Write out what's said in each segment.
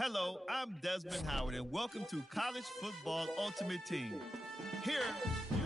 Hello, I'm Desmond Howard, and welcome to College Football Ultimate Team. Here, you.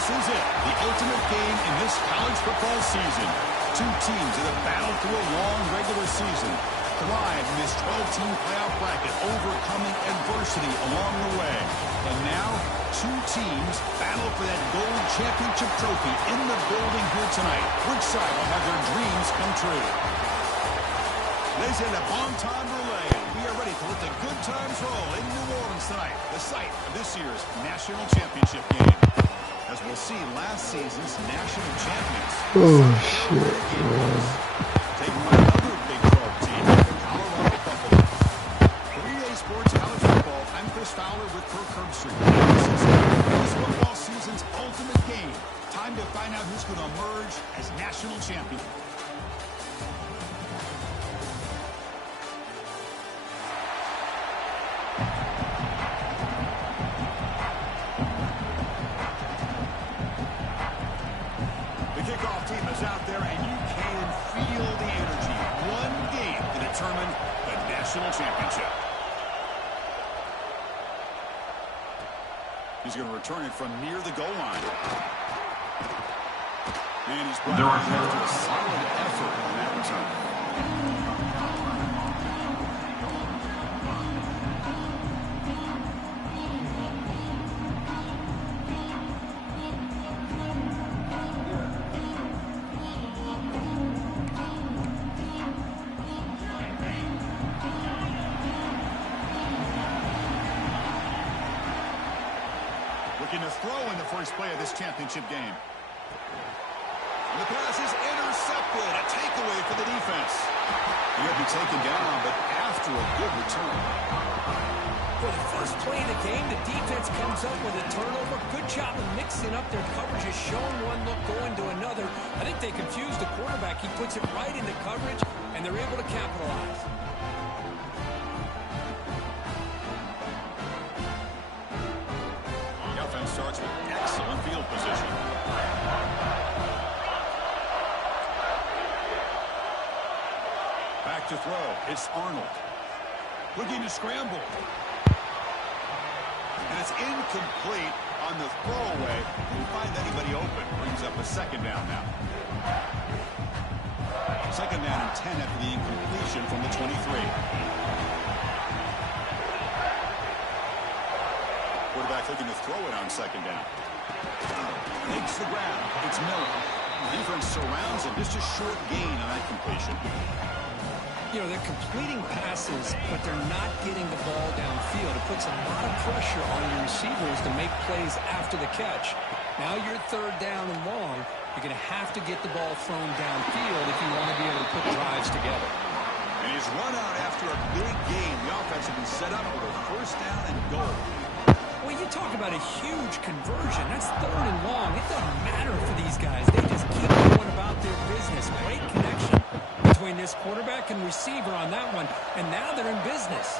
This is it, the ultimate game in this college football season. Two teams that have battled through a long regular season, thrived in this 12-team playoff bracket, overcoming adversity along the way. And now, two teams battle for that gold championship trophy in the building here tonight. Which side will have their dreams come true? Ladies and gentlemen, bon relay. We are ready to let the good times roll in New Orleans tonight, the site of this year's national championship game. As we'll see, last season's national champions. Oh, shit, man. Taking on another Big 12 team, the Colorado Buffaloes. For EA Sports College Football, I'm Chris Fowler with Kirk Herbstreit. This is this football season's ultimate game. Time to find out who's going to emerge as national champion. Out there, and you can feel the energy. One game to determine the national championship. He's going to return it from near the goal line. And he's brought it after a solid effort on that return. Looking to throw in the first play of this championship game. And the pass is intercepted. A takeaway for the defense. He'll be taken down, but after a good return. For the first play of the game, the defense comes up with a turnover. Good job of mixing up their coverages, showing one look, going to another. I think they confused the quarterback. He puts it right into coverage, and they're able to capitalize. Starts with excellent field position. Back to throw. It's Arnold. Looking to scramble. And it's incomplete on the throwaway. Didn't find anybody open. Brings up a second down now. Second down and 10 after the incompletion from the 23. Quarterback looking to throw it on second down. Makes the grab. It's Miller. The defense surrounds him. Just a short gain on that completion. You know, they're completing passes, but they're not getting the ball downfield. It puts a lot of pressure on your receivers to make plays after the catch. Now you're third down and long. You're going to have to get the ball thrown downfield if you want to be able to put drives together. And he's run out after a big gain. The offense will be set up with a first down and goal. Well, you talk about a huge conversion. That's third and long. It doesn't matter for these guys. They just keep going about their business. Great connection between this quarterback and receiver on that one. And now they're in business.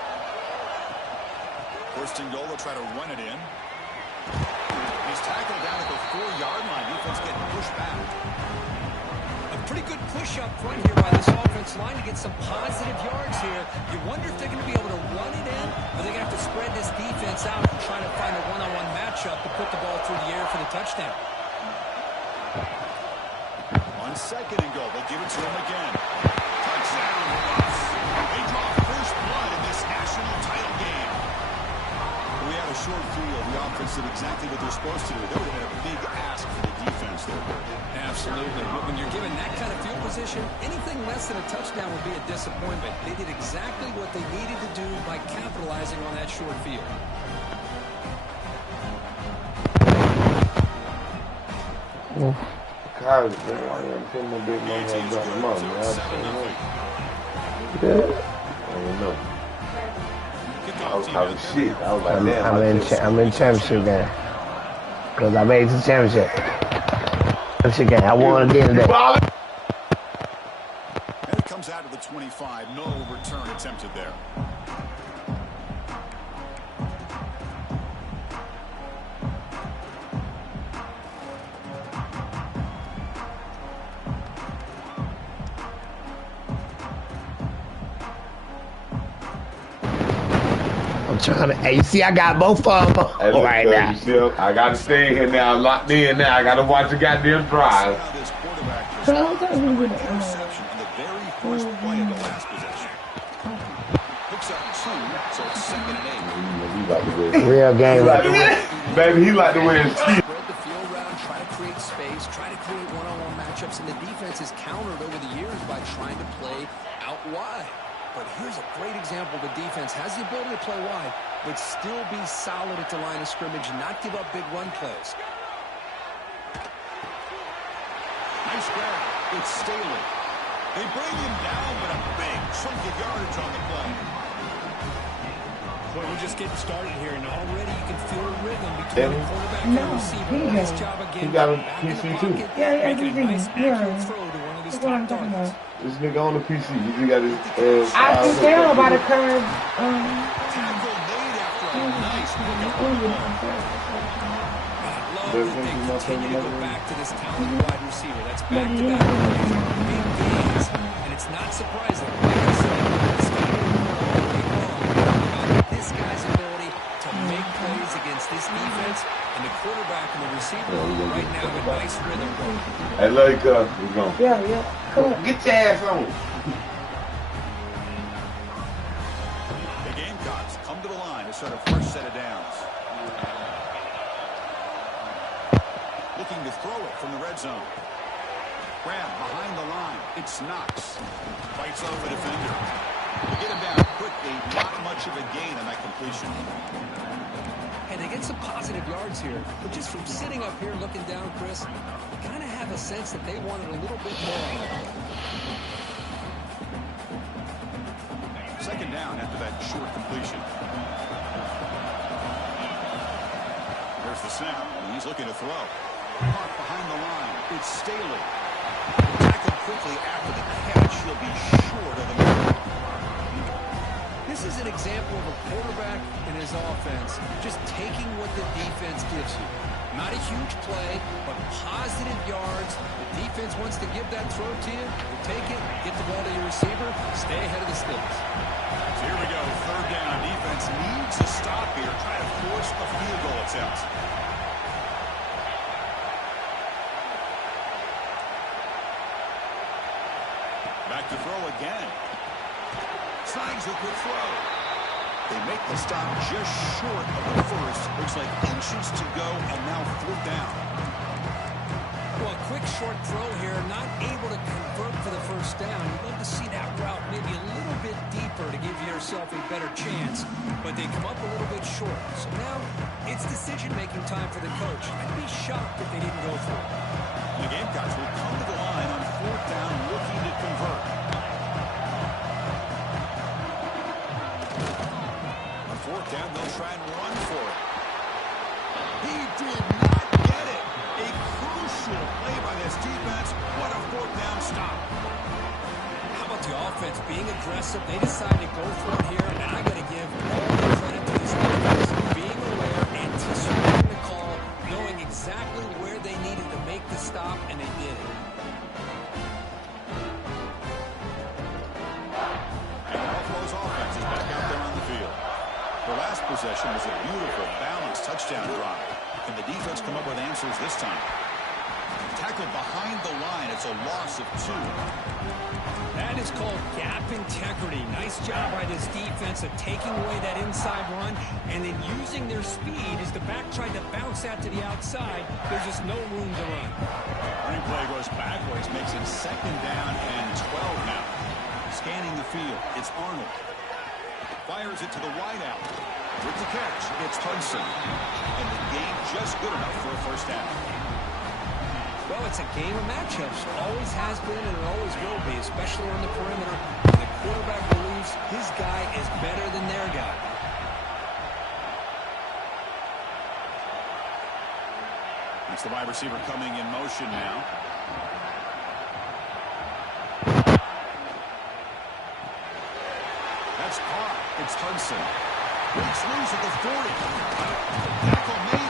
First and goal, they'll try to run it in. He's tackled down at the 4-yard line. Defense getting pushed back. A pretty good push up front here by this offense line to get some positive yards here. You wonder if they're going to be able to run it in, or they're going to have to spread this defense out and try to find a one-on-one matchup to put the ball through the air for the touchdown. On second and goal, they'll give it to him again. Touchdown, Buffs. They draw first blood in this national title game. We had a short field. The offense did exactly what they're supposed to do. They would have had a big ask for the defense there. Absolutely. But when you're given that kind of field position, anything less than a touchdown would be a disappointment. They did exactly what they needed to do by capitalizing on that short field. College, man, I didn't put my big money on that money, man. I don't know. I was shit. I was like, damn, I'm in championship game. Because I made it to the championship. Championship game. I won again today. And it comes out of the 25. No return attempted there. trying to. Hey, you see, I got both of them right now. I got to stay in here now. I'm locked in now. I got to watch the goddamn drive. Interception on the very first play of the last possession. Picks up 2, so it's 2nd and 8. Real game. Baby, he like to win. Spread the field around, try to create space, try to create one-on-one matchups, and the defense is countered over the years by trying to play out wide. But here's a great example. The defense has the ability to play wide, but still be solid at the line of scrimmage and not give up big run plays. Nice grab. It's Staley. They bring him down, but a big chunk of yardage on the play. Well, we're just getting started here, and already you can feel a rhythm between the quarterback and the receiver. Nice job again. He got a PC too. Yeah, making a nice accurate throw to one of his top targets. This nigga on the PC. He got his. I can tell by the curve. Tackle made after a nice I love that they continue to go back to this talented wide receiver. That's back-to-back big gains, and it's not surprising. Like I said, this guy's ability to make plays against this defense, and the quarterback and the receiver right now have a nice rhythm going. Hey, let it go. We're going. Yeah. Come on. Get your ass on. The Gamecocks come to the line to start a first set of downs. Looking to throw it from the red zone. Grab behind the line. It's Knox. Fights off a defender. Get him down quickly. Not much of a gain on that completion. Hey, they get some positive yards here, but just from sitting up here looking down, Chris, kind of have a sense that they wanted a little bit more. Second down after that short completion. There's the snap, and he's looking to throw. Caught behind the line. It's Staley. Tackled quickly after the catch. He'll be short of the mark. This is an example of a quarterback and his offense just taking what the defense gives you. Not a huge play, but positive yards. The defense wants to give that throw to you. You take it, get the ball to your receiver, stay ahead of the sticks. So here we go. Third down. Defense needs a stop here. Try to force a field goal attempt. Back to throw again. Signs a good throw. They make the stop just short of the first. Looks like inches to go, and now 4th down. Well, a quick short throw here, not able to convert for the first down. You'd love to see that route maybe a little bit deeper to give yourself a better chance, but they come up a little bit short. So now it's decision-making time for the coach. I'd be shocked if they didn't go for it. The Gamecocks will come to the line on 4th down, looking to convert. On 4th down, they'll try and run for it. He did not get it. A crucial play by this defense. What a 4th down stop. How about the offense being aggressive? They decide to go for it here, and I got to give all the credit to this defense. Being aware, anticipating the call, knowing exactly where they needed to make the stop, and they did it. And Buffalo's offense is back out there on the field. The last possession was a beautiful, balanced touchdown drive. Can the defense come up with answers this time? Tackled behind the line. It's a loss of 2. That is called gap integrity. Nice job by this defense of taking away that inside run and then using their speed as the back tried to bounce out to the outside. There's just no room to run. Running play goes backwards, makes it 2nd down and 12 now. Scanning the field, it's Arnold. Fires it to the wideout. With the catch, it's Hudson. And the game just good enough for a first down. Well, it's a game of matchups. Always has been and it always will be, especially on the perimeter. The quarterback believes his guy is better than their guy. It's the wide receiver coming in motion now. That's caught. It's Hudson. Breaks loose at the 40. Tackle made.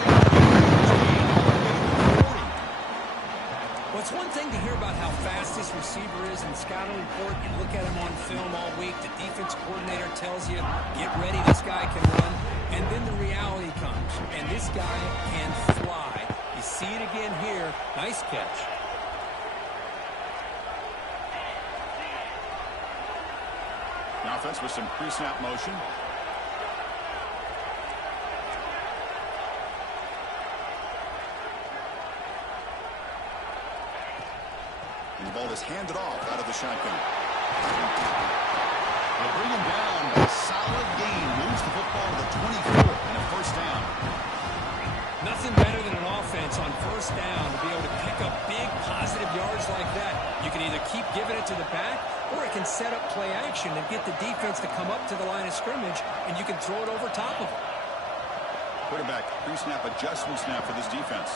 Well, it's one thing to hear about how fast this receiver is in scouting report. You look at him on film all week. The defense coordinator tells you, get ready, this guy can run. And then the reality comes, and this guy can fly. You see it again here. Nice catch. The offense with some pre-snap motion. And the ball is handed off out of the shotgun. They'll bring him down. A solid gain. Moves the football to the 24 and a first down. Nothing better than an offense on first down to be able to pick up big positive yards like that. You can either keep giving it to the back, or it can set up play action and get the defense to come up to the line of scrimmage, and you can throw it over top of them. Quarterback pre-snap adjustment snap for this defense.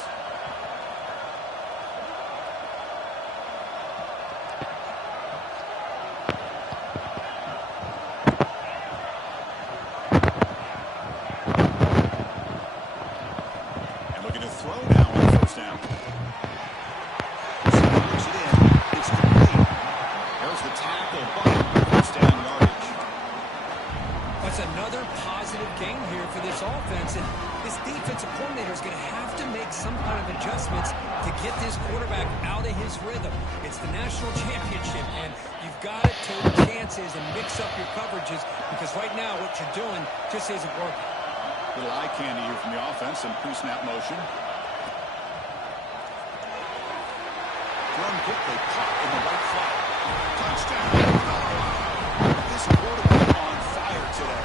Just isn't working. Little eye candy here from the offense and pre-snap motion. Thrown quickly, caught in the right flat. Touchdown! This quarterback on fire today.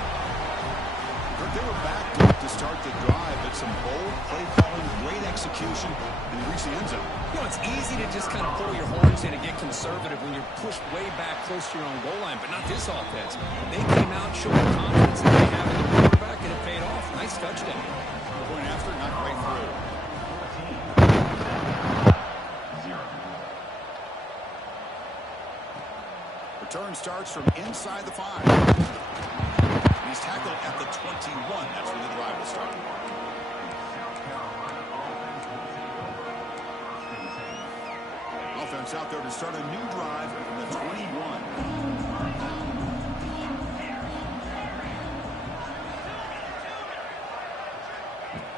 They were back to start the drive, but some bold play calling, great execution, and he reached the end zone. You know, it's easy to just kind of pull your horns in and get conservative when you're pushed way back close to your own goal line, but not this offense. They came out showing confidence that they have in the quarterback, and it paid off. Nice touchdown. Going after, not right through. Return starts from inside the 5. He's tackled at the 21. That's where the drive will start. Offense out there to start a new drive from the 21.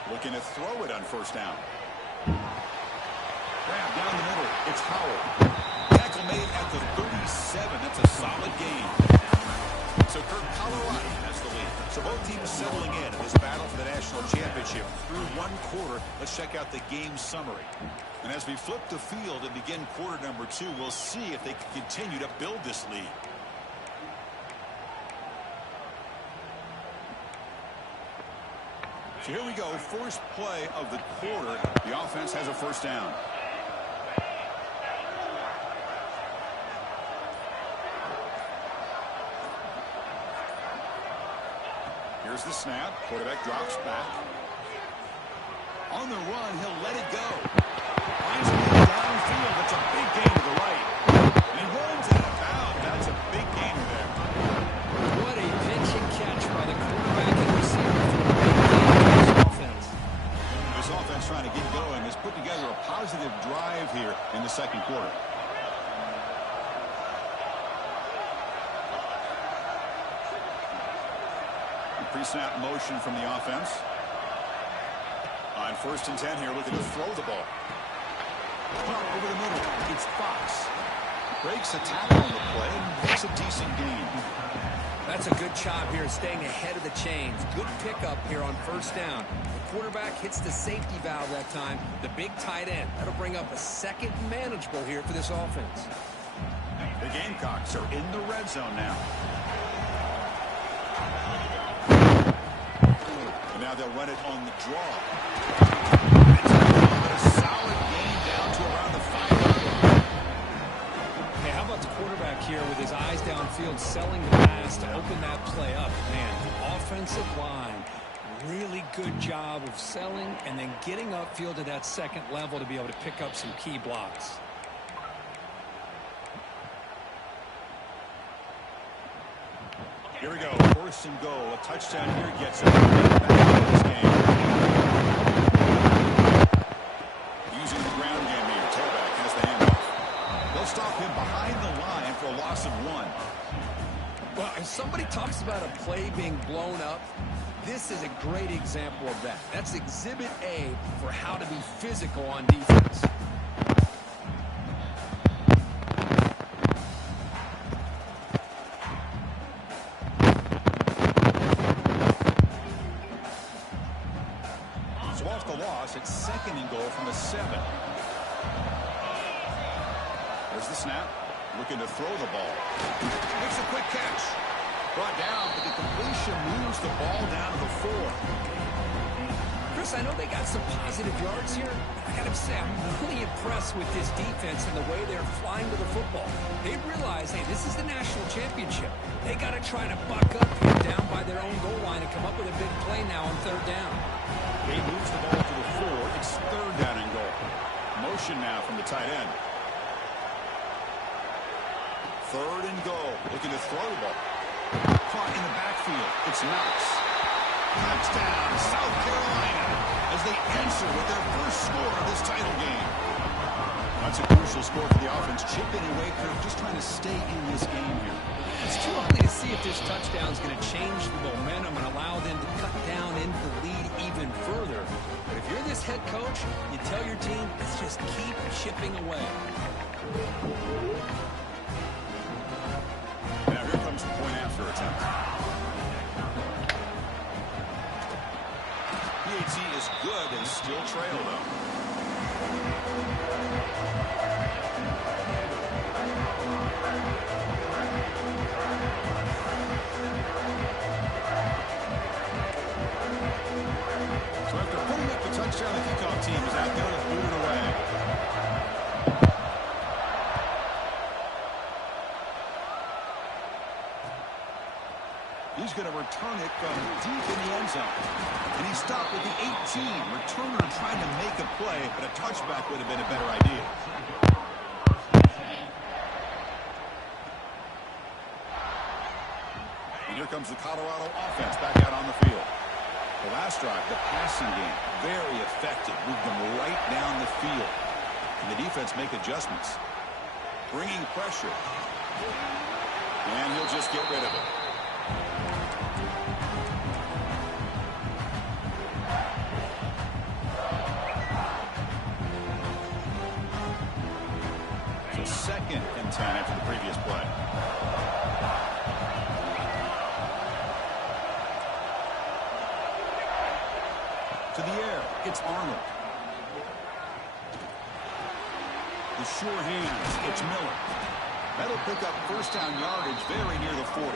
Looking to throw it on first down. Grab down the middle. It's Howell. Tackle made at the 37. That's a solid gain. So Kirk, Colorado has the lead. So both teams settling in this battle for the national championship through one quarter. Let's check out the game summary. And as we flip the field and begin quarter number 2, we'll see if they can continue to build this lead. So here we go. First play of the quarter. The offense has a first down. Here's the snap. Quarterback drops back. On the run, he'll let it go. Finds a man downfield. That's a big gain to the right. And he runs out of bounds. That's a big gainer there. What a pitch and catch by the quarterback and receiver for a big gain in this offense. This offense trying to get going has put together a positive drive here in the second quarter. Pre-snap motion from the offense. On 1st and 10 here, looking to throw the ball. Over the middle, it's Fox. Breaks a tackle on the play and makes a decent gain. That's a good job here, staying ahead of the chains. Good pickup here on first down. The quarterback hits the safety valve that time. The big tight end. That'll bring up a second manageable here for this offense. The Gamecocks are in the red zone now. Now they'll run it on the draw. A solid gain down to around the 5-yard line. Hey, how about the quarterback here with his eyes downfield, selling the pass to open that play up? Man, the offensive line, really good job of selling and then getting upfield to that second level to be able to pick up some key blocks. Here we go. 1st and goal. A touchdown here gets it back in this game. Using the ground game here. Tailback has the stop him behind the line for a loss of 1. Well, if somebody talks about a play being blown up, this is a great example of that. That's Exhibit A for how to be physical on defense. So off the loss, it's 2nd and goal from the 7. There's the snap. Looking to throw the ball. Makes a quick catch. Brought down, but the completion moves the ball down to the 4. Chris, I know they got some positive yards here. I got to say, I'm really impressed with this defense and the way they're flying to the football. They realize, hey, this is the national championship. They got to try to buck up here down by their own goal line and come up with a big play now on 3rd down. He moves the ball to the 4. It's 3rd down and goal. Motion now from the tight end. 3rd and goal. Looking to throw the ball. Caught in the backfield. It's Knox. Touchdown, South Carolina, as they answer with their first score of this title game. That's a crucial score for the offense. Chipping away, Kirk, just trying to stay in this game here. It's too early to see if this touchdown is going to change the momentum and allow them to cut down into the lead even further. But if you're this head coach, you tell your team, let's just keep chipping away. Now here comes the point after attempt. PAT is good and still trail, though. So after putting up the touchdown, the kickoff team is out there to boot it away. He's going to return it from deep in the end zone. And he stopped at the 18. Returner trying to make a play, but a touchback would have been a better idea. And here comes the Colorado offense back out on the field. The last drive, the passing game, very effective. Moved them right down the field. And the defense make adjustments. Bringing pressure. And he'll just get rid of it. So 2nd and 10 after the previous play. To the air, it's Arnold. The sure hands, it's Miller. That'll pick up 1st down yardage very near the 40.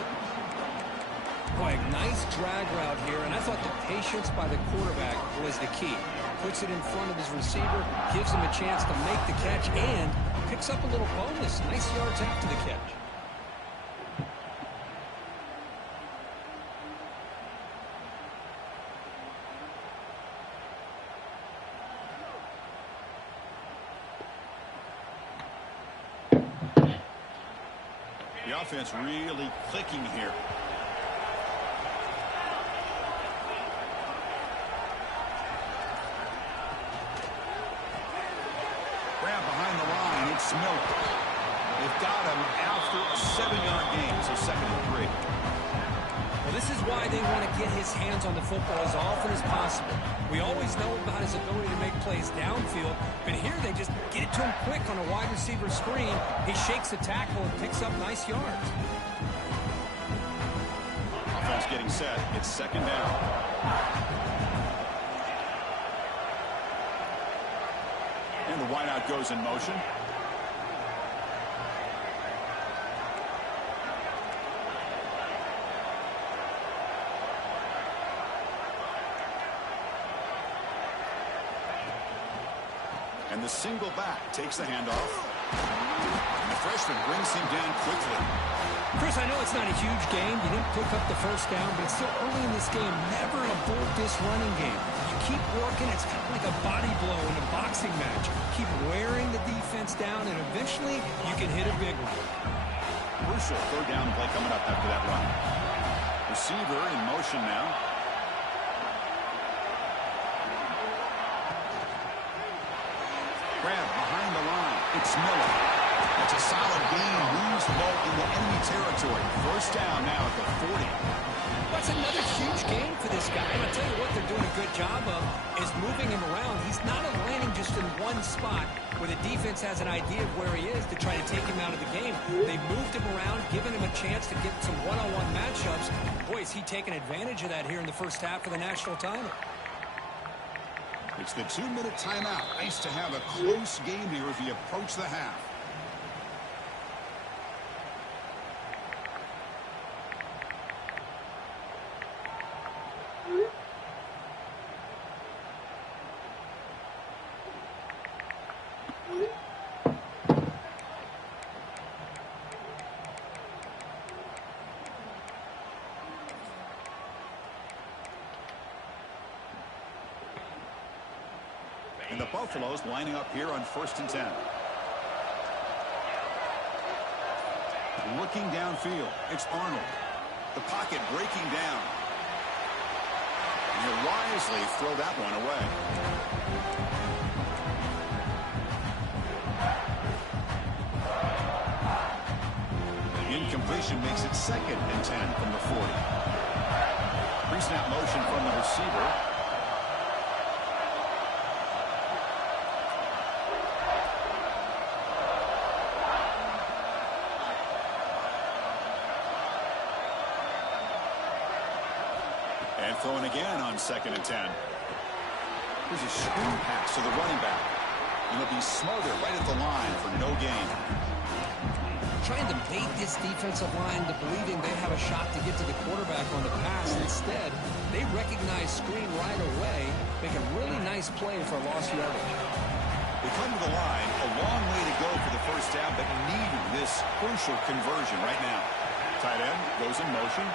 Boy, nice drag route here, and I thought the patience by the quarterback was the key. Puts it in front of his receiver, gives him a chance to make the catch, and picks up a little bonus. Nice yards after the catch. The offense really clicking here. Grab behind the line. It's Miller. They've got him after a 7-yard gain, so 2nd and 3. Well, this is why they want to get his hands on the football as often as possible. We always know about his ability to make plays downfield, but here they just get it to him quick on a wide receiver screen. He shakes a tackle and picks up nice yards. Offense getting set. It's 2nd down. And the wideout goes in motion. And the single back takes the handoff. And the freshman brings him down quickly. Chris, I know it's not a huge game. You didn't pick up the 1st down, but it's still early in this game. Never abort this running game. You keep working. It's kind of like a body blow in a boxing match. Keep wearing the defense down, and eventually you can hit a big one. Crucial 3rd down play coming up after that run. Receiver in motion now. Grab behind the line. It's Miller. It's a solid gain. Moves the ball in the enemy territory. First down now at the 40. That's another huge gain for this guy. And I'll tell you what they're doing a good job of is moving him around. He's not landing just in one spot where the defense has an idea of where he is to try to take him out of the game. They've moved him around, given him a chance to get some one-on-one matchups. Boy, is he taking advantage of that here in the first half of the national title. It's the 2-minute timeout. Nice to have a close game here as we approach the half. And the Buffaloes lining up here on 1st and 10. Looking downfield, it's Arnold. The pocket breaking down. And he'll wisely throw that one away. The incompletion makes it 2nd and 10 from the 40. Pre-snap motion from the receiver. And throwing again on 2nd and 10. Here's a screen pass to the running back. And he'll be smothered right at the line for no gain. Trying to bait this defensive line to believing they have a shot to get to the quarterback on the pass. Instead, they recognize screen right away, make a really nice play for lost yardage. They come to the line, a long way to go for the first down, but needing this crucial conversion right now. Tight end goes in motion.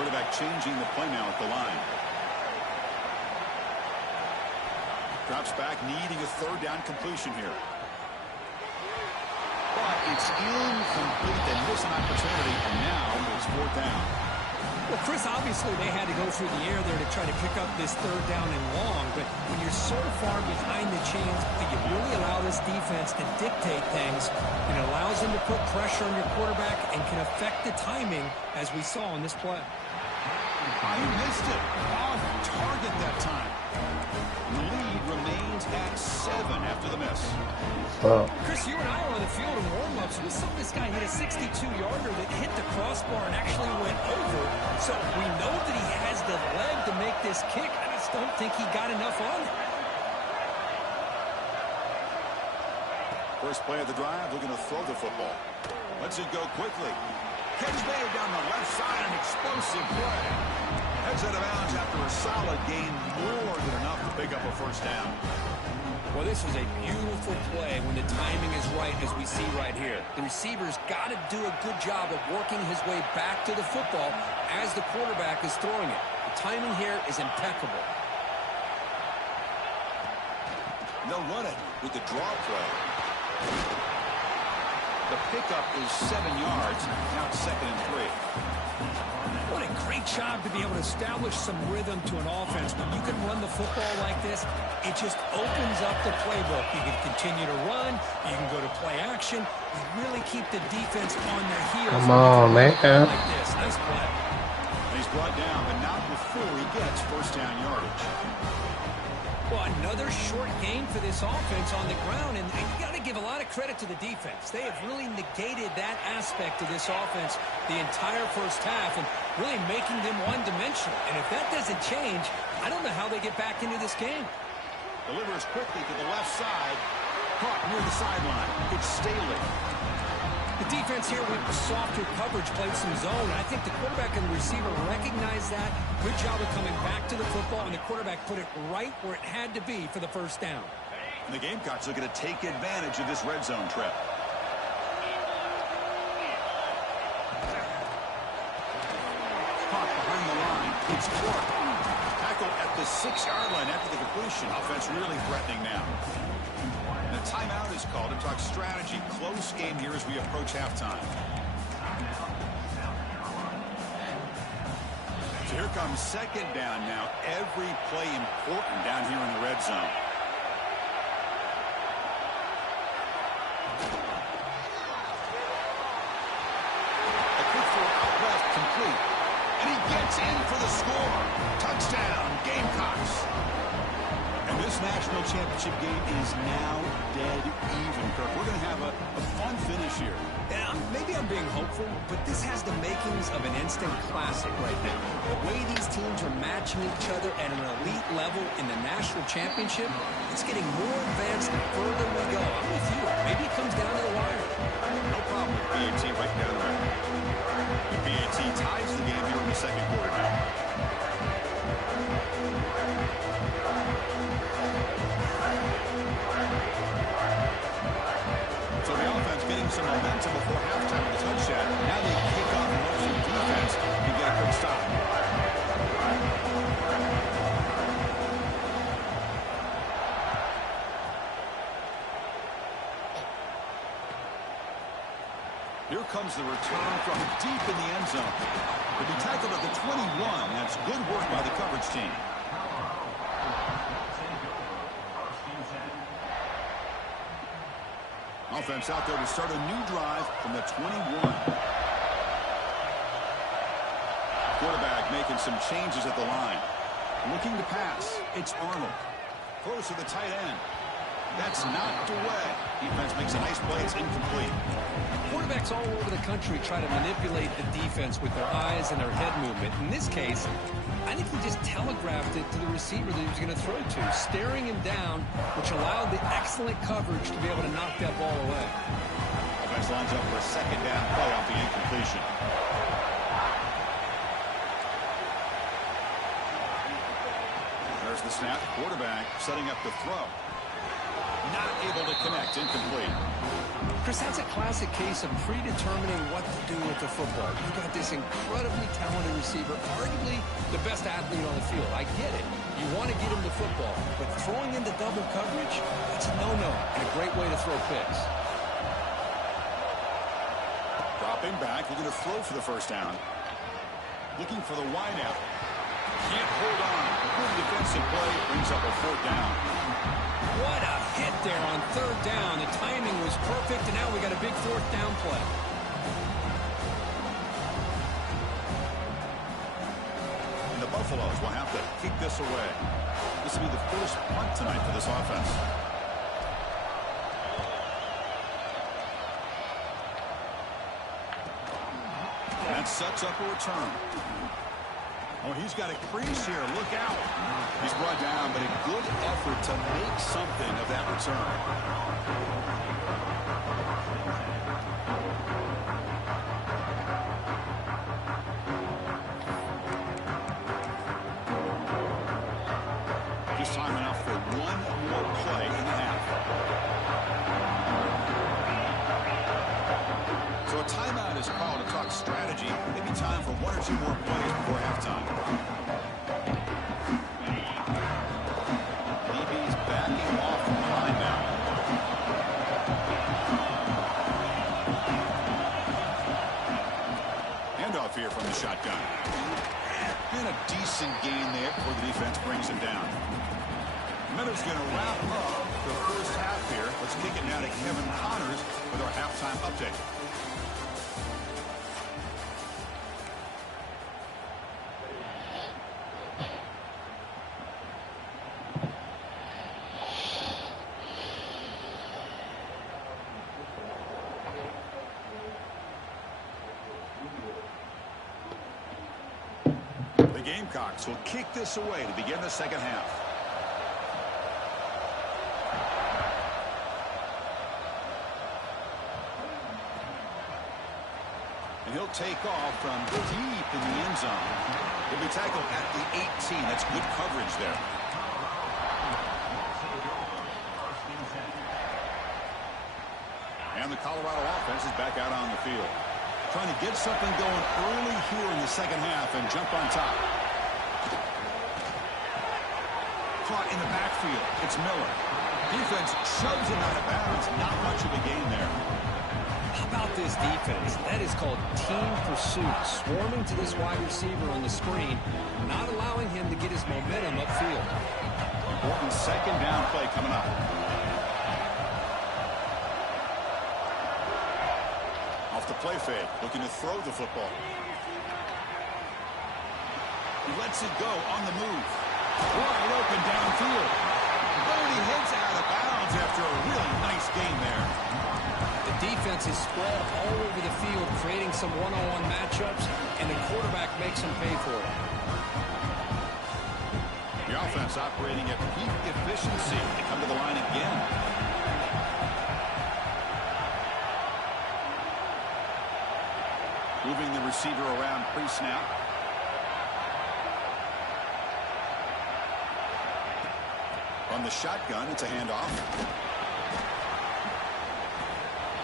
Quarterback changing the play now at the line. Drops back, needing a 3rd down completion here. But it's incomplete. They miss an opportunity, and now it's 4th down. Well, Chris, obviously they had to go through the air there to try to pick up this 3rd down and long, but when you're so far behind the chains, you really allow this defense to dictate things, and it allows them to put pressure on your quarterback and can affect the timing, as we saw in this play. He missed it. Off target that time. The lead remains at 7 after the miss. Chris, you and I were on the field in warm-ups. We saw this guy hit a 62-yarder that hit the crossbar and actually went over. So we know that he has the leg to make this kick. I just don't think he got enough on it. First play of the drive, looking to throw the football. Lets it go quickly. Catch made down the left side, an explosive play. Heads out of bounds after a solid gain, more than enough to pick up a first down. Well, this was a beautiful play when the timing is right, as we see right here. The receiver's got to do a good job of working his way back to the football as the quarterback is throwing it. The timing here is impeccable. They'll run it with the draw play. The pickup is 7 yards. Now it's 2nd and 3. What a great job to be able to establish some rhythm to an offense. When you can run the football like this, it just opens up the playbook. You can continue to run. You can go to play action. You really keep the defense on their heels. Come on, man. Like this. Nice play. And he's brought down, but not before he gets first down yardage. Well, another short game for this offense on the ground, and you got to give a lot of credit to the defense. They have really negated that aspect of this offense the entire first half and really making them one-dimensional. And if that doesn't change, I don't know how they get back into this game. Delivers quickly to the left side. Caught near the sideline. It's Staley. The defense here with softer coverage played some zone. I think the quarterback and the receiver recognized that. Good job of coming back to the football, and the quarterback put it right where it had to be for the first down. And the Gamecocks are going to take advantage of this red zone trip. Caught behind the line. It's Clark. Tackled at the 6-yard line after the completion. Offense really threatening now. And a timeout is called to talk strategy. Close game here as we approach halftime. So Here comes second down now. Every play important down here in the red zone. A quick throw out left, complete. And he gets in for the score. Touchdown, Gamecocks. And this national championship game is now dead even, Kirk. We're going to have a fun finish here. Yeah, maybe I'm being hopeful, but this has the makings of an instant classic right now. The way these teams are matching each other at an elite level in the national championship, it's getting more advanced the further we go. I'm with you. Maybe it comes down to the wire. No problem with BAT right down there. The BAT ties the game here in the second quarter now. So the offense getting some momentum before halftime with the touchdown. Now they kick off motion defense and get a quick stop. Here comes the return from deep in the end zone. He'll be tackled at the 21. That's good work by the coverage team. Offense out there to start a new drive from the 21. Quarterback making some changes at the line. Looking to pass. It's Arnold. Close to the tight end. That's knocked away. Defense makes a nice play. It's incomplete. Quarterbacks all over the country try to manipulate the defense with their eyes and their head movement. In this case, I think he just telegraphed it to the receiver that he was going to throw to, staring him down, which allowed the excellent coverage to be able to knock that ball away. Offense lines up for a second down play off the incompletion. There's the snap. Quarterback setting up the throw. Not able to connect. Incomplete. Chris, that's a classic case of predetermining what to do with the football. You've got this incredibly talented receiver, arguably the best athlete on the field. I get it. You want to get him the football, but throwing into double coverage, that's a no-no and a great way to throw picks. Dropping back, looking to throw for the first down. Looking for the wideout. Can't hold on. Good defensive play. Brings up a fourth down. What a hit there on third down. The timing was perfect, and now we got a big fourth down play. And the Buffaloes will have to kick this away. This will be the first punt tonight for this offense. That sets up a return. Oh, he's got a crease here. Look out. He's brought down, but a good effort to make something of that return. Just time enough for one more play in the half. So a timeout is called to talk strategy. Maybe time for one or two more plays before halftime. DB's backing off from the line now. Handoff here from the shotgun. And a decent gain there before the defense brings him down. Miller's going to wrap up the first half here. Let's kick it now to Kevin Connors with our halftime update. The Gamecocks will kick this away to begin the second half. And he'll take off from deep in the end zone. He'll be tackled at the 18. That's good coverage there. And the Colorado offense is back out on the field. Trying to get something going early here in the second half and jump on top. Caught in the backfield. It's Miller. Defense shoves him out of bounds. Not much of a gain there. How about this defense? That is called team pursuit. Swarming to this wide receiver on the screen, not allowing him to get his momentum upfield. Important second down play coming up. Off the play fake, looking to throw the football. He lets it go on the move. Wide open downfield. But he heads out of bounds after a really nice game there. The defense is spread all over the field, creating some one-on-one matchups, and the quarterback makes them pay for it. The offense operating at peak efficiency. They come to the line again. Moving the receiver around pre-snap. On the shotgun, it's a handoff.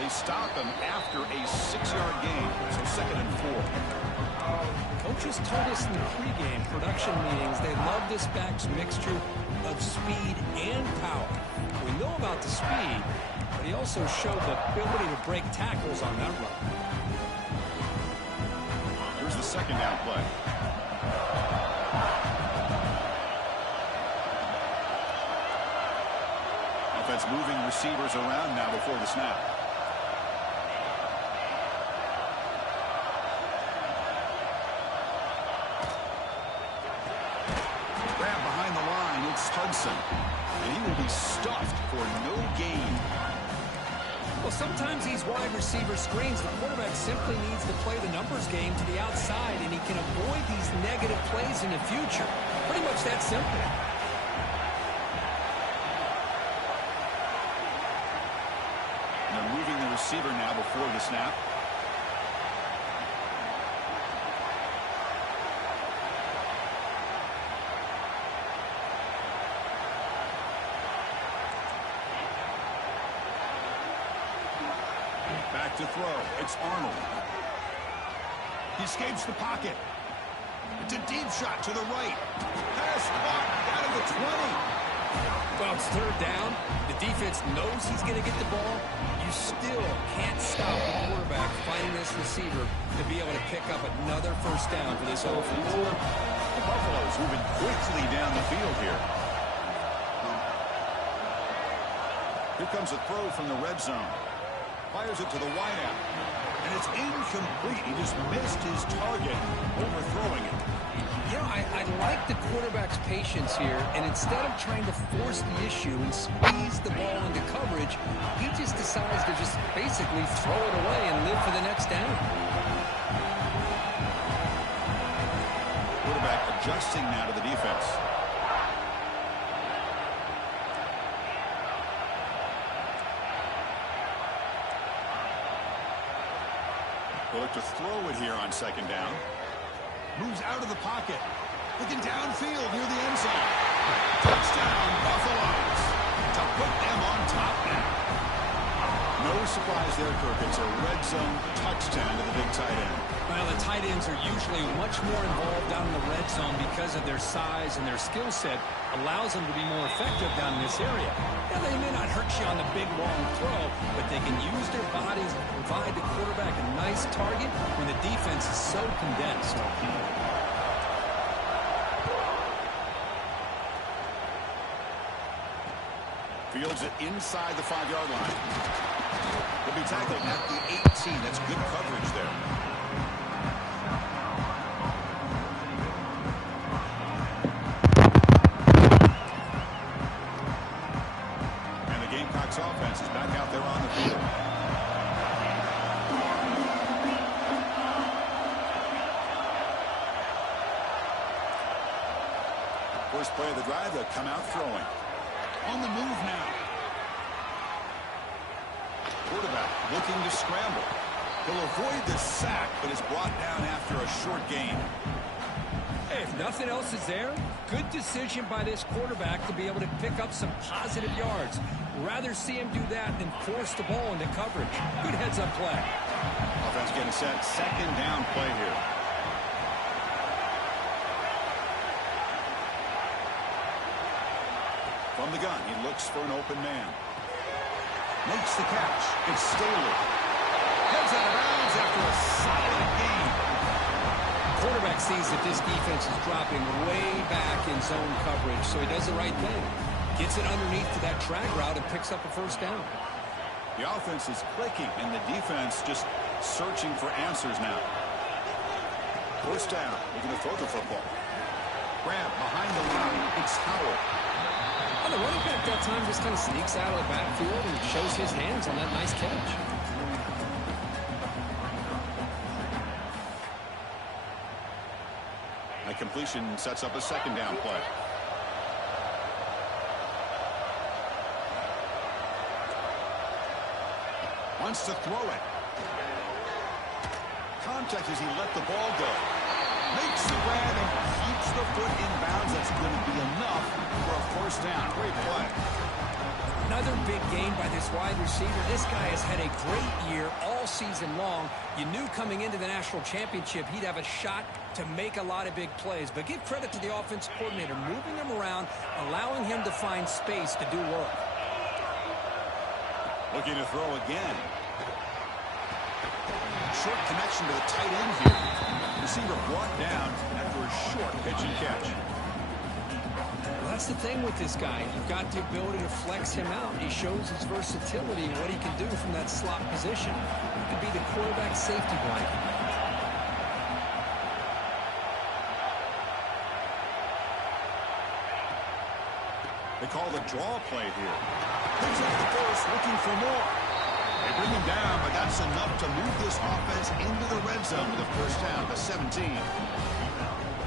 They stop him after a 6-yard gain, so 2nd and 4. Coaches told us in the pregame production meetings they love this back's mixture of speed and power. We know about the speed, but he also showed the ability to break tackles on that run. Here's the 2nd down play. Offense moving receivers around now before the snap. Grab behind the line, it's Hudson. And he will be stuffed for no gain. Well, sometimes these wide receiver screens, the quarterback simply needs to play the numbers game to the outside, and he can avoid these negative plays in the future. Pretty much that simple. They're moving the receiver now before the snap. Back to throw. It's Arnold. He escapes the pocket. It's a deep shot to the right. Pass caught out of the 20. Well, it's 3rd down. The defense knows he's going to get the ball. You still can't stop the quarterback finding this receiver to be able to pick up another 1st down for this offense. The Buffalo's moving quickly down the field here. Here comes a throw from the red zone. Fires it to the wideout. And it's incomplete. He just missed his target, overthrowing it. You know, I like the quarterback's patience here, and instead of trying to force the issue and squeeze the ball into coverage, he just decides to just basically throw it away and live for the next down. Quarterback adjusting now to the defense. They'll look to throw it here on 2nd down. Moves out of the pocket. Looking downfield near the end zone. Touchdown, Buffaloes. To put them on top now. No surprise there, Kirk. It's a red zone touchdown to the big tight end. Well, the tight ends are usually much more involved down in the red zone because of their size and their skill set allows them to be more effective down in this area. Now, they may not hurt you on the big, long throw, but they can use their bodies to provide the quarterback a nice target when the defense is so condensed. Fields it inside the 5-yard line. He'll be tackled at the 18. That's good coverage there. And the Gamecocks offense is back out there on the field. First play of the drive, they'll come out throwing. On the move now. Quarterback looking to scramble. He'll avoid the sack, but is brought down after a short gain. Hey, if nothing else is there, good decision by this quarterback to be able to pick up some positive yards. Rather see him do that than force the ball into coverage. Good heads-up play. Offense getting set. 2nd down play here. From the gun, he looks for an open man. Makes the catch. It's Staley. Heads out of bounds after a solid gain. Quarterback sees that this defense is dropping way back in zone coverage, so he does the right thing. Gets it underneath to that drag route and picks up a first down. The offense is clicking, and the defense just searching for answers now. First down, looking to throw the football. Grab behind the line. It's Howard. Oh, the running back that time just kind of sneaks out of the backfield and shows his hands on that nice catch. That completion sets up a second down play. Wants to throw it. Contact as he let the ball go. Makes the grab and keeps the foot in bounds. That's going to be enough for a first down. Great play. Another big gain by this wide receiver. This guy has had a great year all season long. You knew coming into the national championship he'd have a shot to make a lot of big plays. But give credit to the offense coordinator, moving him around, allowing him to find space to do work. Looking to throw again. Short connection to the tight end here. Receiver brought down after a short pitch and catch. Well, that's the thing with this guy. You've got the ability to flex him out. He shows his versatility and what he can do from that slot position. He could be the quarterback safety blanket. They call the draw play here. Picks up the first, looking for more. They bring him down, but that's enough to move this offense into the red zone with a first down to 17.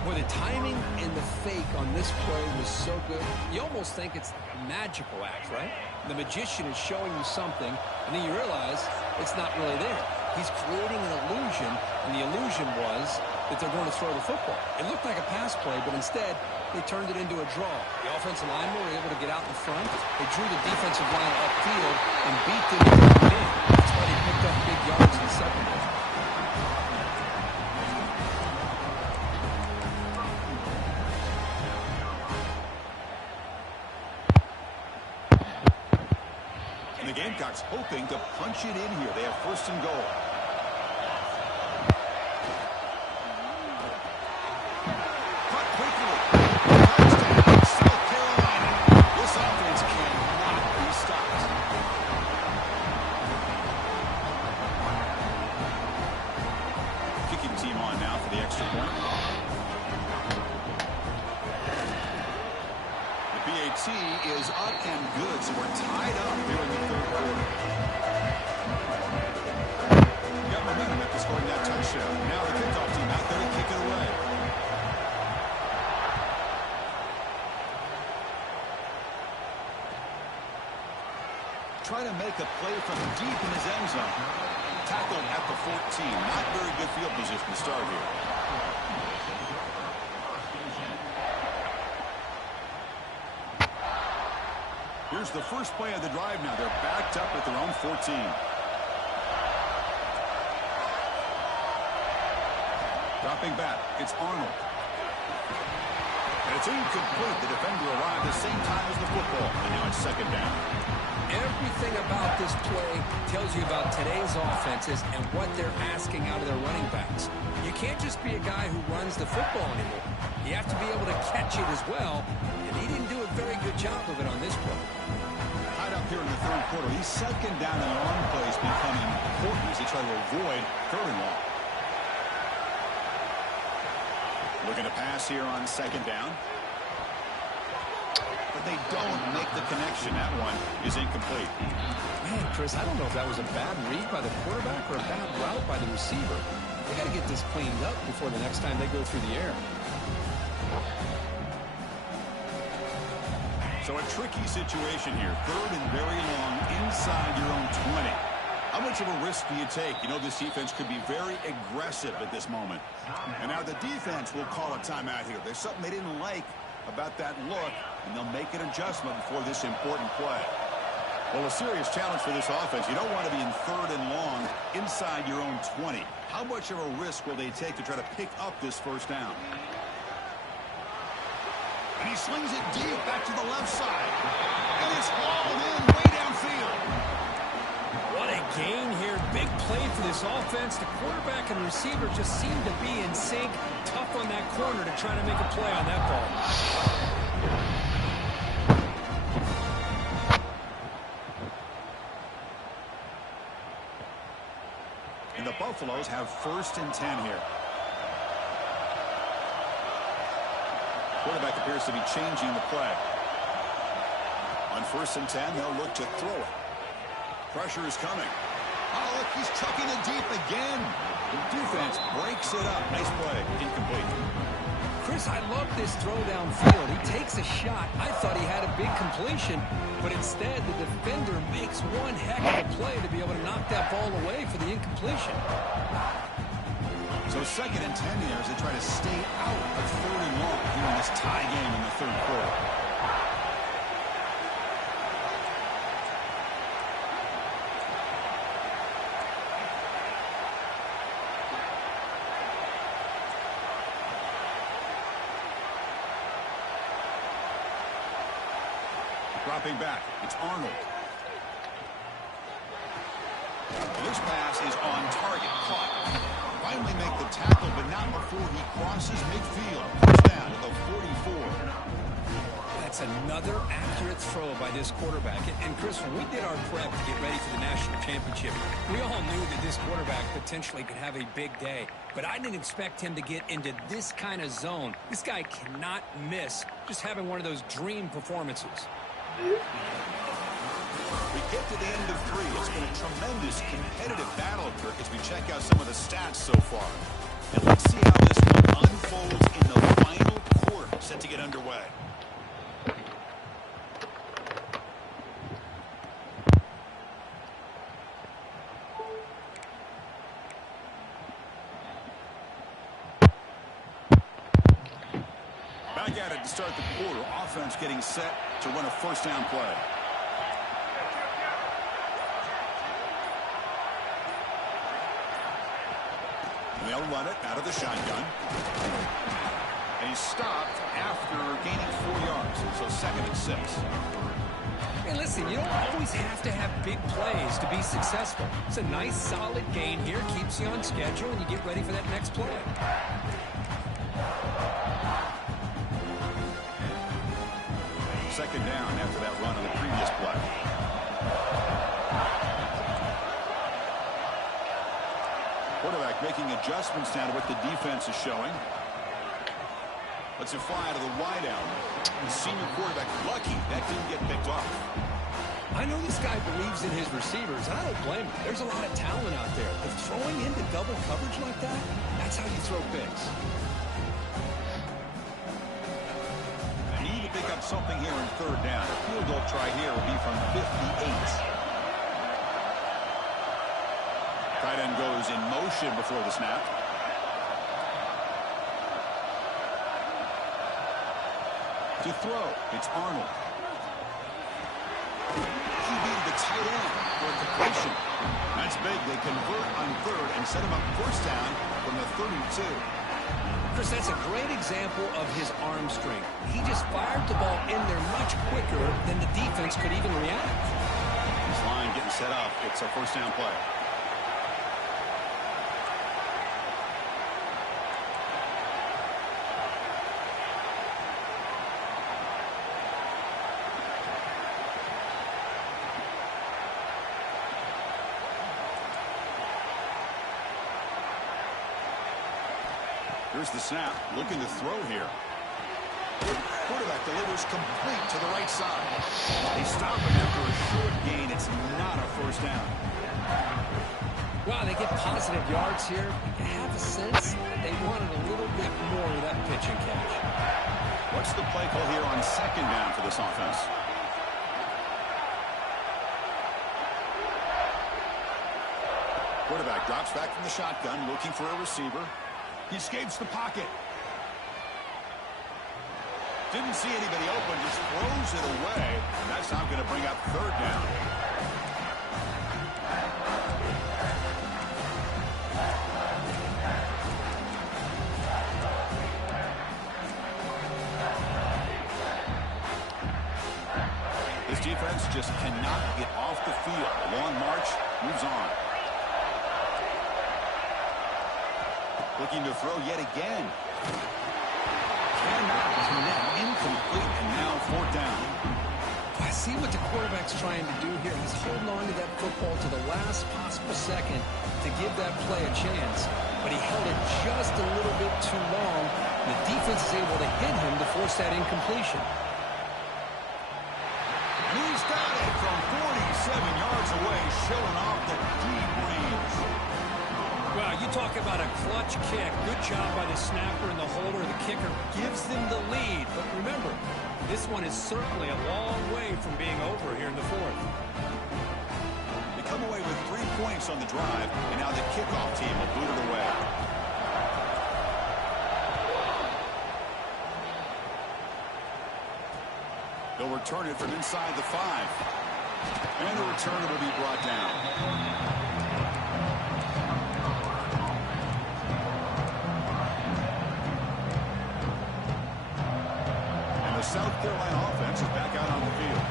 Well, the timing and the fake on this play was so good. You almost think it's a magical act, right? The magician is showing you something, and then you realize it's not really there. He's creating an illusion, and the illusion was that they're going to throw the football. It looked like a pass play, but instead, they turned it into a draw. The offensive linemen were able to get out in front. They drew the defensive line upfield and beat them in. That's why they picked up big yards in the secondary. And the Gamecocks hoping to punch it in here. They have first and goal. Is up and good, so we're tied up here in the third quarter. Got momentum after scoring that touchdown. Now the kickoff team out there to kick it away. Trying to make a play from deep in his end zone. Tackled at the 14. Not very good field position to start here. Here's the first play of the drive now. They're backed up at their own 14. Dropping back. It's Arnold. And it's incomplete. The defender arrived at the same time as the football. And now it's second down. Everything about this play tells you about today's offenses and what they're asking out of their running backs. You can't just be a guy who runs the football anymore. You have to be able to catch it as well, and he didn't do a very good job of it on this play. Tied up here in the third quarter. These second down and long plays become important as they try to avoid third and long. Looking to pass here on second down. But they don't make the connection. That one is incomplete. Man, Chris, I don't know if that was a bad read by the quarterback or a bad route by the receiver. They got to get this cleaned up before the next time they go through the air. So a tricky situation here. Third and very long inside your own 20. How much of a risk do you take? You know, this defense could be very aggressive at this moment. And now the defense will call a timeout here. There's something they didn't like about that look, and they'll make an adjustment before this important play. Well, a serious challenge for this offense. You don't want to be in third and long inside your own 20. How much of a risk will they take to try to pick up this first down? And he slings it deep back to the left side. And it's hauled in way downfield. What a gain here. Big play this offense, the quarterback and receiver just seem to be in sync, tough on that corner to try to make a play on that ball. And the Buffaloes have 1st and 10 here. Quarterback appears to be changing the play. On 1st and 10, they'll look to throw it. Pressure is coming. Oh, look, he's chucking it deep again. The defense breaks it up. Nice play. Incomplete. Chris, I love this throw downfield. He takes a shot. I thought he had a big completion, but instead the defender makes one heck of a play to be able to knock that ball away for the incompletion. So 2nd and 10 here as they try to stay out of 3rd and long here in this tie game in the 3rd quarter. Dropping back, it's Arnold. This pass is on target, caught. Finally make the tackle, but not before he crosses midfield. First down to the 44. That's another accurate throw by this quarterback. And Chris, when we did our prep to get ready for the national championship, we all knew that this quarterback potentially could have a big day. But I didn't expect him to get into this kind of zone. This guy cannot miss just having one of those dream performances. We get to the end of 3. It's been a tremendous competitive battle, Kirk, as we check out some of the stats so far. And let's see how this one unfolds in the final quarter, set to get underway. Back at it to start the quarter. Offense getting set to run a 1st down play. They'll run it out of the shotgun. And he's stopped after gaining 4 yards. So 2nd and 6. Hey, listen, you don't always have to have big plays to be successful. It's a nice, solid gain here. Keeps you on schedule, and you get ready for that next play. Second down after that run on the previous play. Quarterback making adjustments now to what the defense is showing. Let's it fly to the wideout. The senior quarterback lucky that didn't get picked off. I know this guy believes in his receivers, and I don't blame him. There's a lot of talent out there. But throwing into double coverage like that, that's how you throw picks. Need to pick up something here in 3rd down. A field goal try here will be from 58. Tight end goes in motion before the snap. To throw, it's Arnold. QB to the tight end for a completion. That's big. They convert on 3rd and set him up 1st down from the 32. Chris, that's a great example of his arm strength. He just fired the ball in there much quicker than the defense could even react. This line getting set up. It's a 1st down play. Here's the snap, looking to throw here. Quarterback delivers complete to the right side. They stop him after a short gain. It's not a 1st down. Wow, they get positive yards here. You have a sense that they wanted a little bit more of that pitch and catch. What's the play call here on 2nd down for this offense? Quarterback drops back from the shotgun, looking for a receiver. He escapes the pocket. Didn't see anybody open, just throws it away. That's not going to bring up 3rd down. This defense just cannot get off the field. A long march moves on. Looking to throw yet again. Cannot connect. Incomplete, and now 4th down. I see what the quarterback's trying to do here. He's holding on to that football to the last possible second to give that play a chance. But he held it just a little bit too long. The defense is able to hit him to force that incompletion. He's got it from 47 yards away, showing off the deep range. Well, you talk about a clutch kick. Good job by the snapper and the holder. The kicker gives them the lead. But remember, this one is certainly a long way from being over here in the 4th. They come away with 3 points on the drive, and now the kickoff team will boot it away. They'll return it from inside the 5. And the return will be brought down. The South Carolina offense is back out on the field.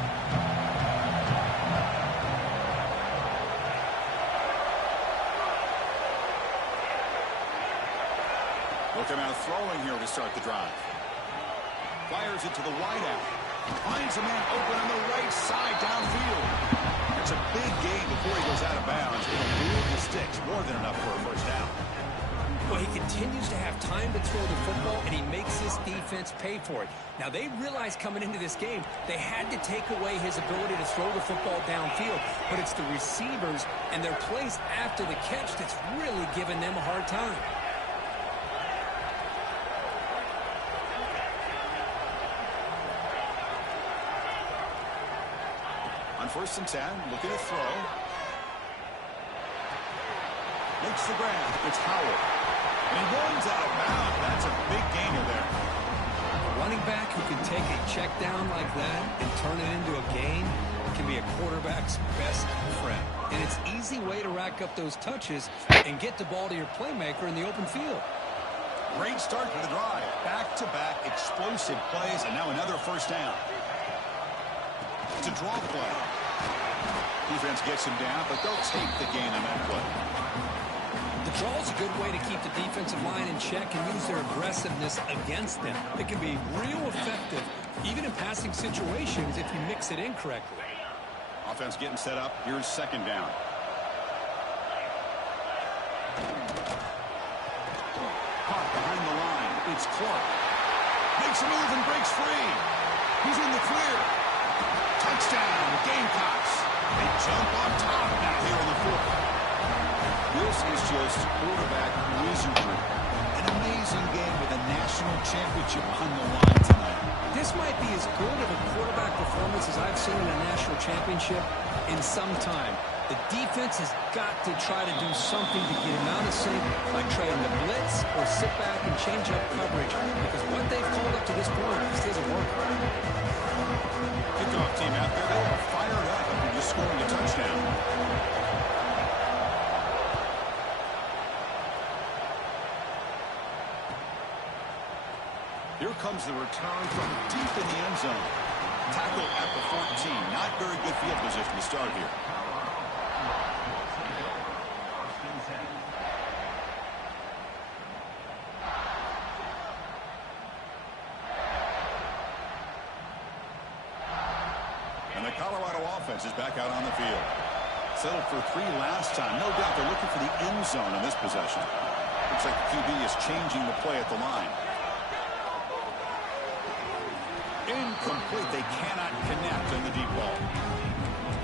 Looking out throwing here to start the drive. Fires it to the wideout. Finds a man open on the right side downfield. It's a big gain before he goes out of bounds. It'll move the sticks, more than enough for a first down. Well, he continues to have time to throw the football, and he makes this defense pay for it. Now, they realized coming into this game, they had to take away his ability to throw the football downfield. But it's the receivers and their plays after the catch that's really giving them a hard time. On 1st and 10, looking to throw. Makes the grab. It's Howard. And he runs out of bounds. That's a big gainer there. A running back who can take a check down like that and turn it into a gain can be a quarterback's best friend. And it's an easy way to rack up those touches and get the ball to your playmaker in the open field. Great start to the drive. Back-to-back explosive plays, and now another first down. It's a draw play. Defense gets him down, but they'll take the gain on that play. The draw is a good way to keep the defensive line in check and use their aggressiveness against them. It can be real effective, even in passing situations, if you mix it in correctly. Offense getting set up. Here's 2nd down. Caught behind the line. It's Clark. Makes a move and breaks free. He's in the clear. Touchdown, Gamecocks. They jump on top now here in the 4th. This is just quarterback wizardry. An amazing game with a national championship on the line tonight. This might be as good of a quarterback performance as I've seen in a national championship in some time. The defense has got to try to do something to get him out of sync, like trying to blitz or sit back and change up coverage, because what they've called up to this point just isn't working. Kickoff team out there, they are fired up after just scoring a touchdown. Here comes the return from deep in the end zone. Tackle at the 14. Not very good field position to start here. And the Colorado offense is back out on the field. Settled for 3 last time. No doubt they're looking for the end zone in this possession. Looks like the QB is changing the play at the line. Incomplete. They cannot connect on the deep ball.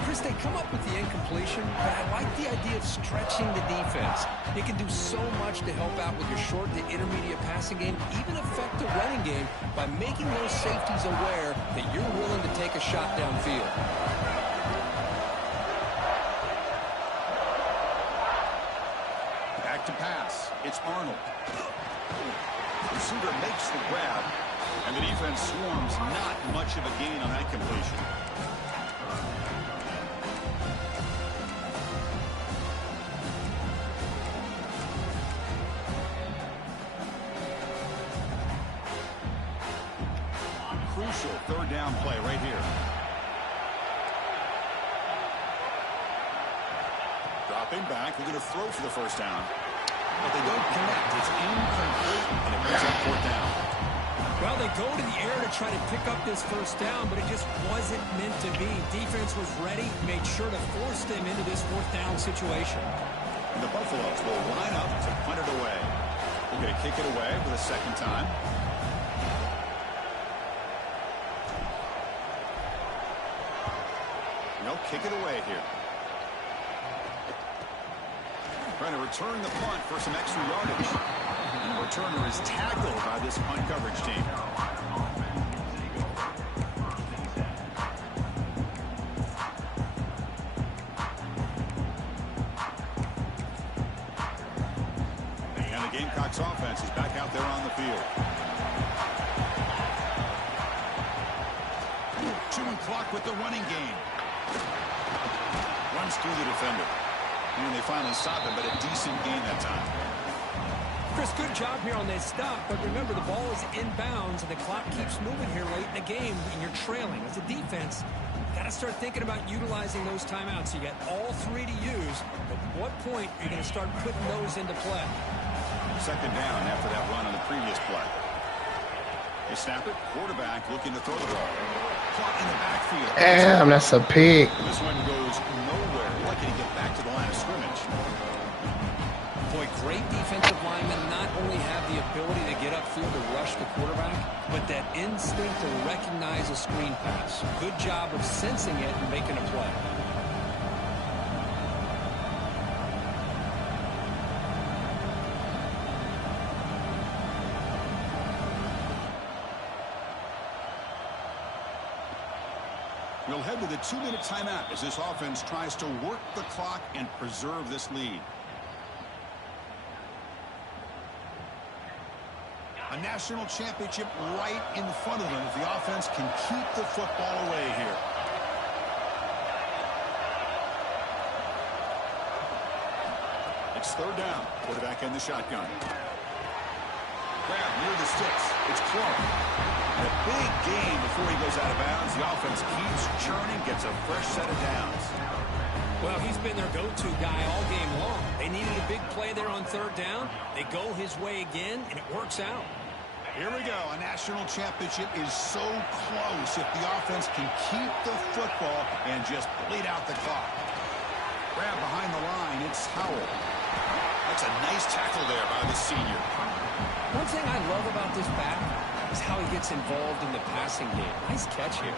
Chris, they come up with the incompletion, but I like the idea of stretching the defense. It can do so much to help out with your short to intermediate passing game, even affect the running game by making those safeties aware that you're willing to take a shot downfield. Back to pass. It's Arnold. Receiver makes the grab. And the defense swarms. Not much of a gain on that completion. Crucial 3rd down play right here. Dropping back. We're going to throw for the first down. but they don't connect. It's incomplete, and it brings up 4th down. Well, they go to the air to try to pick up this 1st down, but it just wasn't meant to be. Defense was ready, made sure to force them into this 4th down situation. And the Buffaloes will line up to punt it away. We're going to kick it away for the 2nd time. They'll kick it away here. Trying to return the punt for some extra yardage. And the returner is tackled by this punt coverage team. And the Gamecocks offense is back out there on the field. Chewing clock with the running game. Runs through the defender. And they finally stop him, but a decent gain that time. Chris, good job here on this stop, but remember the ball is inbounds and the clock keeps moving here late in the game and you're trailing. As a defense, you got to start thinking about utilizing those timeouts. You got all 3 to use, but at what point are you going to start putting those into play? 2nd down after that run on the previous play. They snap it, quarterback looking to throw the ball. Caught in the backfield. Damn, that's a pick. This one goes nowhere. Lucky to get back to the line of scrimmage. Boy, great defensive linemen not only have the ability to get upfield to rush the quarterback, but that instinct to recognize a screen pass. Good job of sensing it and making a play. We'll head to the 2-minute timeout as this offense tries to work the clock and preserve this lead. A national championship right in front of them if the offense can keep the football away here. It's 3rd down. Quarterback in the shotgun. Grab near the sticks. It's Clark. And a big gain before he goes out of bounds. The offense keeps churning, gets a fresh set of downs. Well, he's been their go-to guy all game long. They needed a big play there on 3rd down. They go his way again, and it works out. Here we go. A national championship is so close if the offense can keep the football and just bleed out the clock. Grab behind the line. It's Howell. That's a nice tackle there by the senior. One thing I love about this back is how he gets involved in the passing game. Nice catch here.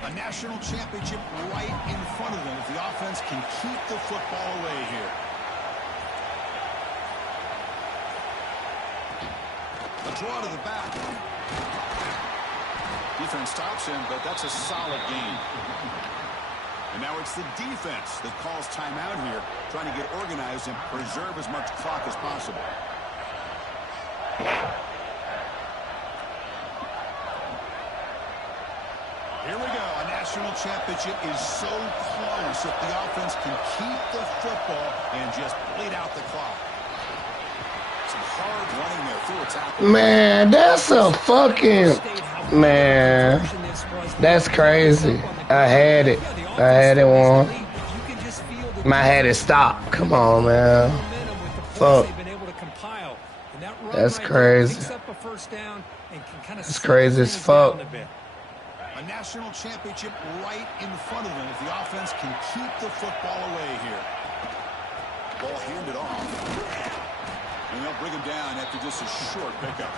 A national championship right in front of them if the offense can keep the football away here. A draw to the back. Defense stops him, but that's a solid gain. And now it's the defense that calls timeout here, trying to get organized and preserve as much clock as possible. Here we go. A national championship is so close if the offense can keep the football and just bleed out the clock. Some hard running there through a tackle. Man, that's a fucking... Man, that's crazy. I had it. I had it one. My head is stopped. Come on, man. Fuck. That's crazy. That's crazy as fuck. A national championship right in front of them if the offense can keep the football away here. Ball handed off. And they'll bring him down after just a short pickup.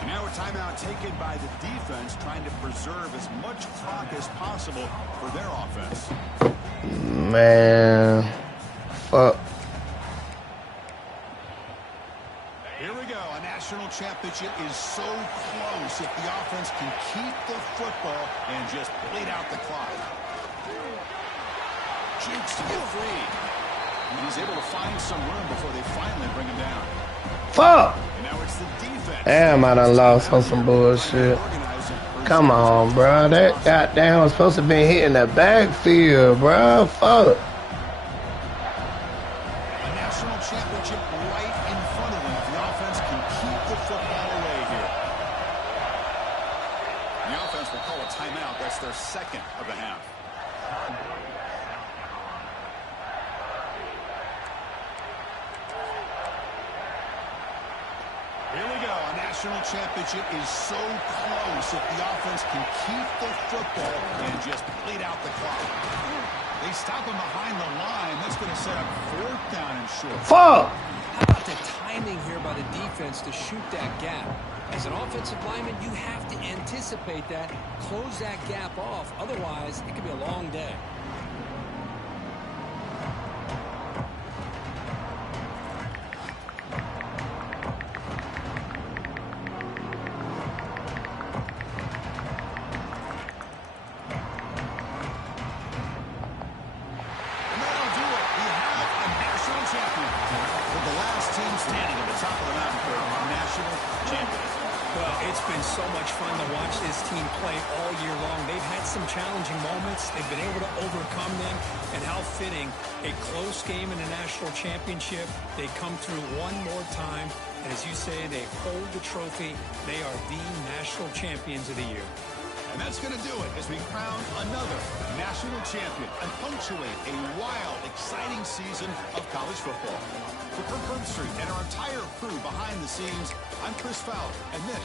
And now a timeout taken by the defense, trying to preserve as much clock as possible for their offense. Man. Fuck. Here we go. A national championship is so close if the offense can keep the football and just bleed out the clock. Jukes to get free. And he's able to find some room before they finally bring him down. Fuck. And now it's the defense. Damn, I done lost on some bullshit. Come on, bro. That goddamn was supposed to be hitting the backfield, bro. Fuck. A national championship right in front of them. The offense can keep the football away here. The offense will call a timeout. That's their second of the half. Here we go. A national championship is so close if the offense can keep the football and just bleed out the clock. They stop him behind the line. That's going to set up 4th down and short. Fuck! How about the timing here by the defense to shoot that gap? As an offensive lineman, you have to anticipate that, close that gap off. Otherwise, it could be a long day. It's been so much fun to watch this team play all year long. They've had some challenging moments. They've been able to overcome them. And how fitting, a close game in a national championship. They come through one more time. And as you say, they hold the trophy. They are the national champions of the year. And that's going to do it as we crown another national champion and punctuate a wild, exciting season of college football. For Kirk Herbstreit and our entire crew behind the scenes, I'm Chris Fowler, and this